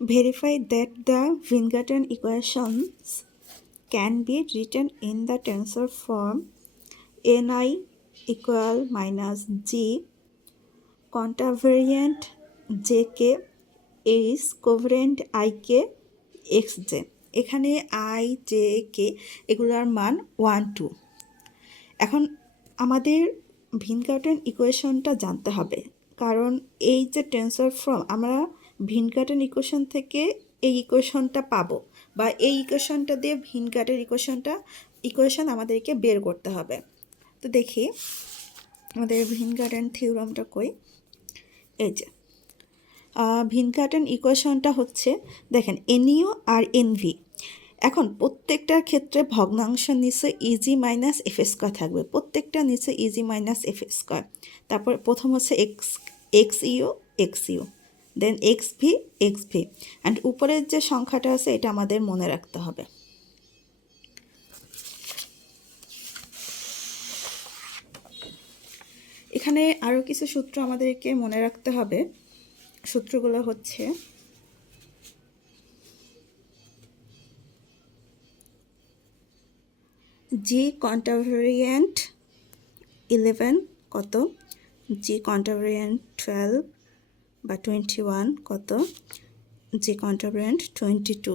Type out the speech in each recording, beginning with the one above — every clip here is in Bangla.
Verify that the Weingarten equations can be written in the tensor form ni equal minus g quantavariant jk is covariant ik xj। এখানে i j k এগুলোর মান 1 2। এখন আমাদের ভিনগার্টেন ইকুয়েশনটা জানতে হবে, কারণ এই যে টেন্সর ফর্ম আমরা ভিনগার্টেন ইকুয়েশন থেকে এই ইকুয়েশনটা পাবো, বা এই ইকুয়েশনটা দিয়ে ভিনগার্টেন ইকুয়েশন আমাদেরকে বের করতে হবে। তো দেখি আমাদের ভিনগার্টেন থিওরামটা কই। এই যে ভিনগার্টেন ইকুয়েশনটা হচ্ছে, দেখেন এনইউ আর এনভি। এখন প্রত্যেকটার ক্ষেত্রে ভগ্নাংশ নিচে ইজি মাইনাস এফ স্কোয়ার থাকবে, প্রত্যেকটা নিচে ইজি মাইনাস এফ স্কোয়ার। তারপর প্রথম হচ্ছে X U then X V and উপরের যে সংখ্যাটা আছে এটা আমাদের মনে রাখতে হবে। এখানে আরও কিছু সূত্র আমাদেরকে মনে রাখতে হবে। সূত্রগুলো হচ্ছে জি কন্টাভেরিয়েন্ট 11 কত, জি কন্টাভেরিয়েন্ট 12 বা 21 কত, জি কন্টাভেরিয়েন্ট 22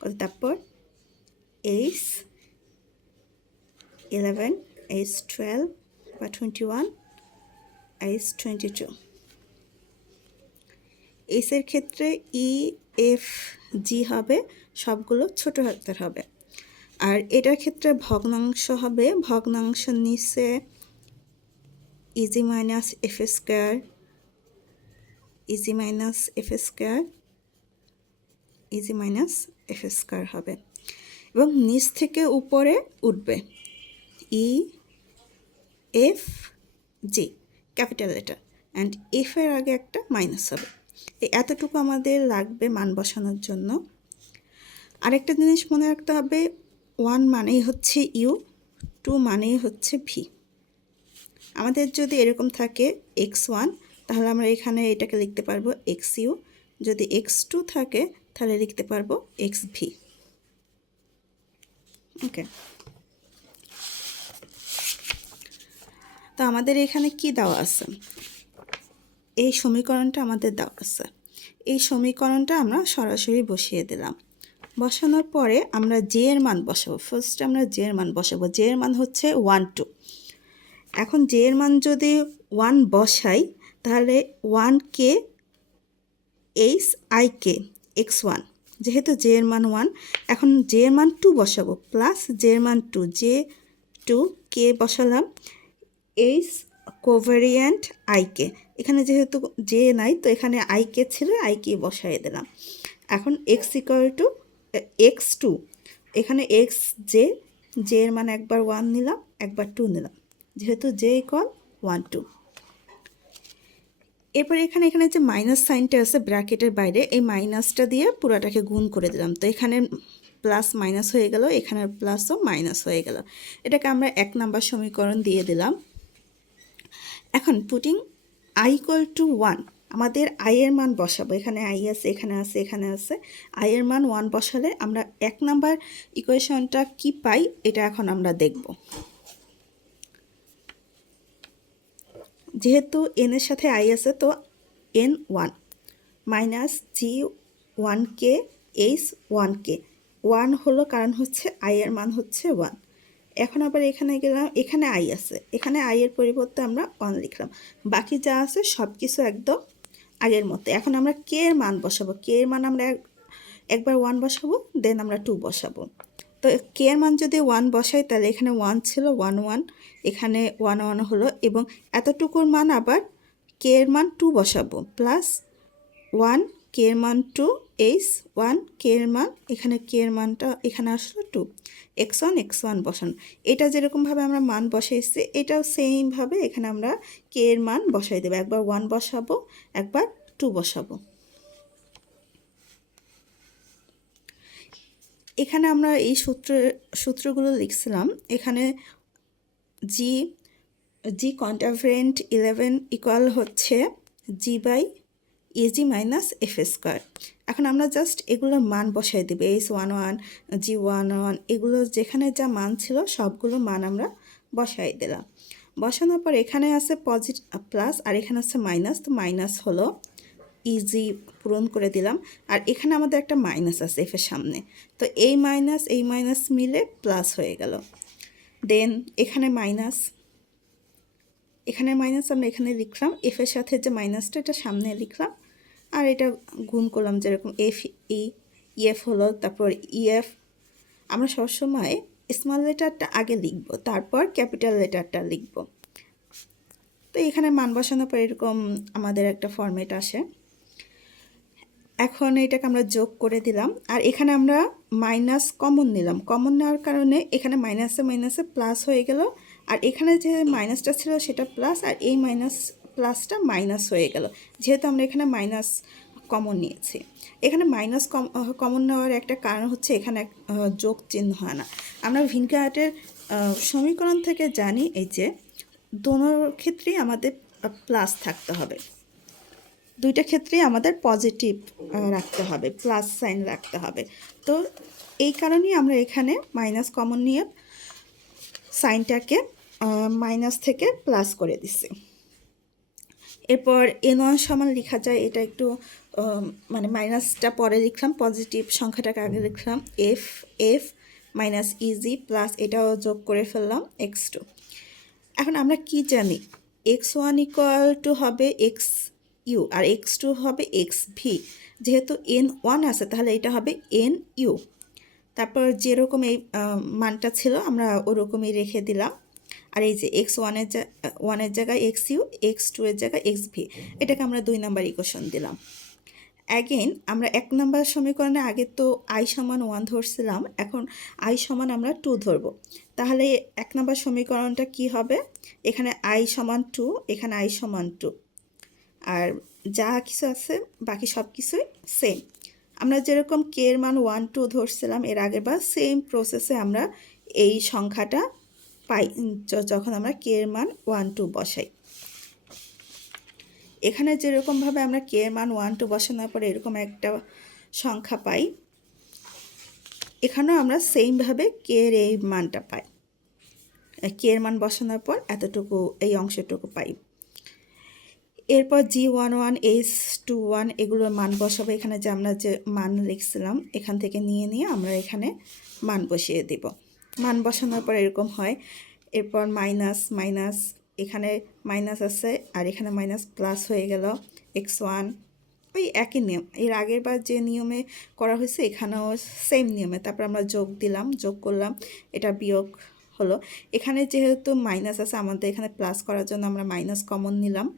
কত, তারপর এইচ 11 এইচ 12 বা 21 এইচ 22। এইচের ক্ষেত্রে ই এফ জি হবে, সবগুলো ছোট হাতের হবে। আর এটার ক্ষেত্রে ভগ্নাংশ হবে, ভগ্নাংশ নিচে ইজি মাইনাস এফ স্কোয়ার হবে, এবং নিচ থেকে উপরে উঠবে E F G capital letter, and এফের আগে একটা মাইনাস হবে। এতটুকু আমাদের লাগবে মান বসানোর জন্য। আরেকটা জিনিস মনে রাখতে হবে, 1 মানেই হচ্ছে ইউ, 2 মানেই হচ্ছে ভি। আমাদের যদি এরকম থাকে x1 তাহলে আমরা এখানে এটাকে লিখতে পারবো এক্স ইউ, যদি x2 থাকে তাহলে লিখতে পারবো এক্স ভি। ওকে, তো আমাদের এখানে কি দেওয়া আছে, এই সমীকরণটা আমাদের দেওয়া আছে। এই সমীকরণটা আমরা সরাসরি বসিয়ে দিলাম। বসানোর পরে আমরা জে এর মান বসাবো। ফার্স্ট আমরা জে এর মান বসাবো। জে এর মান হচ্ছে 1 2। এখন জে এর মান যদি 1 বসাই তাহলে 1k H I K x1, যেহেতু জে এর মান 1, এখন জে এর মান 2 বসাবো, প্লাস জে এর মান 2, জে 2 কে বসালাম, এইচ কোভেরিয়েন্ট আইকে, এখানে যেহেতু জে নাই তো এখানে আইকে ছিল, আইকে বসাই দিলাম। এখন এক্স ইকুয়াল টু x2, এখানে এক্স জে, জে এর মান একবার 1 নিলাম, একবার 2 নিলাম, যেহেতু জে ইকুয়াল 1 2। এরপর এখানে যে মাইনাস সাইনটা আছে ব্র্যাকেটের বাইরে, এই মাইনাসটা দিয়ে পুরোটাকে গুণ করে দিলাম। তো এখানে প্লাস মাইনাস হয়ে গেল, এখানে প্লাসও মাইনাস হয়ে গেল। এটাকে আমরা 1 নাম্বার সমীকরণ দিয়ে দিলাম। এখন পুটিং আই ইকুয়াল টু 1, আমাদের আই এর মান বসাবো। এখানে আই আছে, এখানে আছে, এখানে আছে। আই এর মান 1 বসালে আমরা 1 নাম্বার ইকুয়েশনটা কি পাই এটা এখন আমরা দেখব। যেহেতু এন এর সাথে আই আছে তো এন 1 মাইনাস জি 1k এইচ 1k, 1 হলো কারণ হচ্ছে আই এর মান হচ্ছে 1। এখন আবার এখানে গেলাম, এখানে আই আছে, এখানে আই এর পরিবর্তে আমরা 1 লিখলাম। বাকি যা আছে সব কিছু একদম আগের মতো। এখন আমরা কে এর মান বসাবো। কে এর মান আমরা একবার 1 বসাবো, দেন আমরা 2 বসাবো। তো কে এর মান যদি 1 বসাই তাহলে এখানে 1 ছিল, 1 1, এখানে 1 1 হলো, এবং এতটুকুর মান আবার কে এর মান 2 বসাবো, প্লাস 1 কে এর মান 2 এইচ 1 কে এর মান, এখানে কে এর মানটা এখানে আসলো 2, x1 বসানো। এটা যেরকমভাবে আমরা মান বসাইছি এটাও সেমভাবে এখানে আমরা কে এর মান বসাই দেবো। একবার 1 বসাবো, একবার 2 বসাবো। এখানে আমরা এই সূত্রগুলো লিখছিলাম। এখানে জি কন্টাভেরিয়েন্ট 11 ইকুয়াল হচ্ছে G by E G minus F square. এখন আমরা জাস্ট এগুলোর মান বসাই দেবো, H11 G11 এগুলো যেখানে যা মান ছিল সবগুলো মান আমরা বসাই দিলাম। বসানোর পর এখানে আছে পজিটিভ প্লাস আর এখানে আছে মাইনাস, তো মাইনাস হলো ইজি পূরণ করে দিলাম। আর এখানে আমাদের একটা মাইনাস আছে এফের সামনে, তো এই মাইনাস মিলে প্লাস হয়ে গেল। দেন এখানে মাইনাস আমরা এখানে লিখলাম, এফের সাথে যে মাইনাসটা এটা সামনে লিখলাম, আর এটা গুণ করলাম যেরকম এফ ইএফ হলো, তারপর ইএফ। আমরা সবসময় স্মল লেটারটা আগে লিখব, তারপর ক্যাপিটাল লেটারটা লিখব। তো এখানে মান বসানোর পর এরকম আমাদের একটা ফরম্যাট আসে। এখন এটাকে আমরা যোগ করে দিলাম, আর এখানে আমরা মাইনাস কমন নিলাম। কমন নেওয়ার কারণে এখানে মাইনাসে প্লাস হয়ে গেল, আর এখানে যে মাইনাসটা ছিল সেটা প্লাস, আর এই প্লাসটা মাইনাস হয়ে গেল, যেহেতু আমরা এখানে মাইনাস কমন নিয়েছি। এখানে মাইনাস কমন নেওয়ার একটা কারণ হচ্ছে এখানে যোগ চিহ্ন হয় না। আমরা ভিনগ্রাটের সমীকরণ থেকে জানি এই যে দোনোর ক্ষেত্রেই আমাদের প্লাস থাকতে হবে, দুইটা ক্ষেত্রেই আমাদের পজিটিভ রাখতে হবে, প্লাস সাইন রাখতে হবে। তো এই কারণেই আমরা এখানে মাইনাস কমন নিয়ে সাইনটাকে মাইনাস থেকে প্লাস করে দিছি। এরপর N1 সমান লেখা যায়, এটা একটু মানে মাইনাসটা পরে লিখলাম, পজিটিভ সংখ্যাটাকে আগে লিখলাম, এফ মাইনাস ইজি প্লাস এটাও যোগ করে ফেললাম x2। এখন আমরা কি জানি, x1 ইকুয়াল টু হবে এক্স ইউ আর x2 হবে xv। যেহেতু N1 আছে তাহলে এটা হবে NU। তারপর যেরকম এই মানটা ছিল আমরা ওরকমই রেখে দিলাম। আর এই যে x1 এর জায়গায় xu, x2 এর জায়গায় xv, এটাকে আমরা 2 নাম্বার ইকুয়েশন দিলাম। অ্যাগেন আমরা 1 নাম্বার সমীকরণে আগে তো i সমান 1 ধরছিলাম, এখন i সমান আমরা 2 ধরব। তাহলে 1 নাম্বার সমীকরণটা কি হবে, এখানে i সমান 2, এখানে i সমান 2, আর যা কিছু আছে বাকি সব কিছুই সেম। আমরা যেরকম k এর মান 1 2 ধরছিলাম এর আগের বার, সেম প্রসেসে আমরা এই সংখ্যাটা পাই যখন আমরা k এর মান 1 2 বসাই। এখানে যেরকমভাবে আমরা k এর মান 1 2 বসানোর পরে এরকম একটা সংখ্যা পাই, এখানেও আমরা সেমভাবে k এর এই মানটা পাই। k এর মান বসানোর পর এতটুকু এই অংশটুকু পাই। এরপর G11 H21 এগুলোর মান বসাবো। এখানে যে আমরা যে মান লিখছিলাম এখান থেকে নিয়ে আমরা এখানে মান বসিয়ে দেব। মান বসানোর পর এরকম হয়। এরপর মাইনাস এখানে মাইনাস আছে আর এখানে মাইনাস প্লাস হয়ে গেল x1। ওই একই নিয়ম, এর আগের বার যে নিয়মে করা হয়েছে এখানেও সেম নিয়মে। তারপর আমরা যোগ করলাম, এটা বিয়োগ হলো। এখানে যেহেতু মাইনাস আছে আমাদের এখানে প্লাস করার জন্য আমরা মাইনাস কমন নিলাম।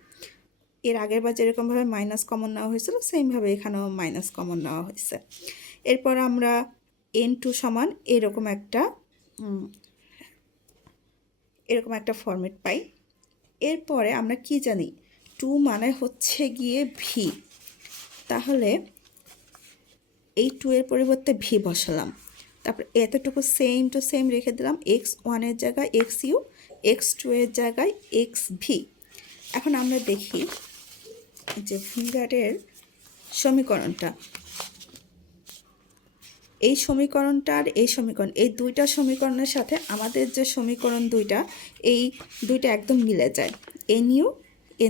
এর আগের বার যেরকমভাবে মাইনাস কমন নেওয়া হয়েছিল সেমভাবে এখানেও মাইনাস কমন নেওয়া হয়েছে। এরপর আমরা N2 সমান এরকম একটা ফরম্যাট পাই। এরপরে আমরা কি জানি, 2 মানে হচ্ছে গিয়ে ভি, তাহলে এই 2 এর পরিবর্তে ভি বসালাম। তারপর এতটুকু সেম টু সেম রেখে দিলাম, x1 এর জায়গায় xu, x2 এর জায়গায় xv। এখন আমরা দেখি যে ভিনগ্রাটের সমীকরণটা, এই সমীকরণটা আর এই সমীকরণ, এই দুইটা সমীকরণের সাথে আমাদের যে সমীকরণ দুইটা, এই দুইটা একদম মিলে যায়, NU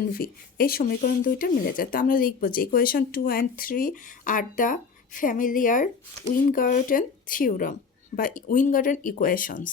NV, এই সমীকরণ দুইটা মিলে যায়। তো আমরা লিখব যে ইকুয়েশন 2 and 3 আর দ্য ফ্যামিলিয়ার উইনগার্টেন থিওরাম বা উইনগার্টেন ইকুয়েশনস।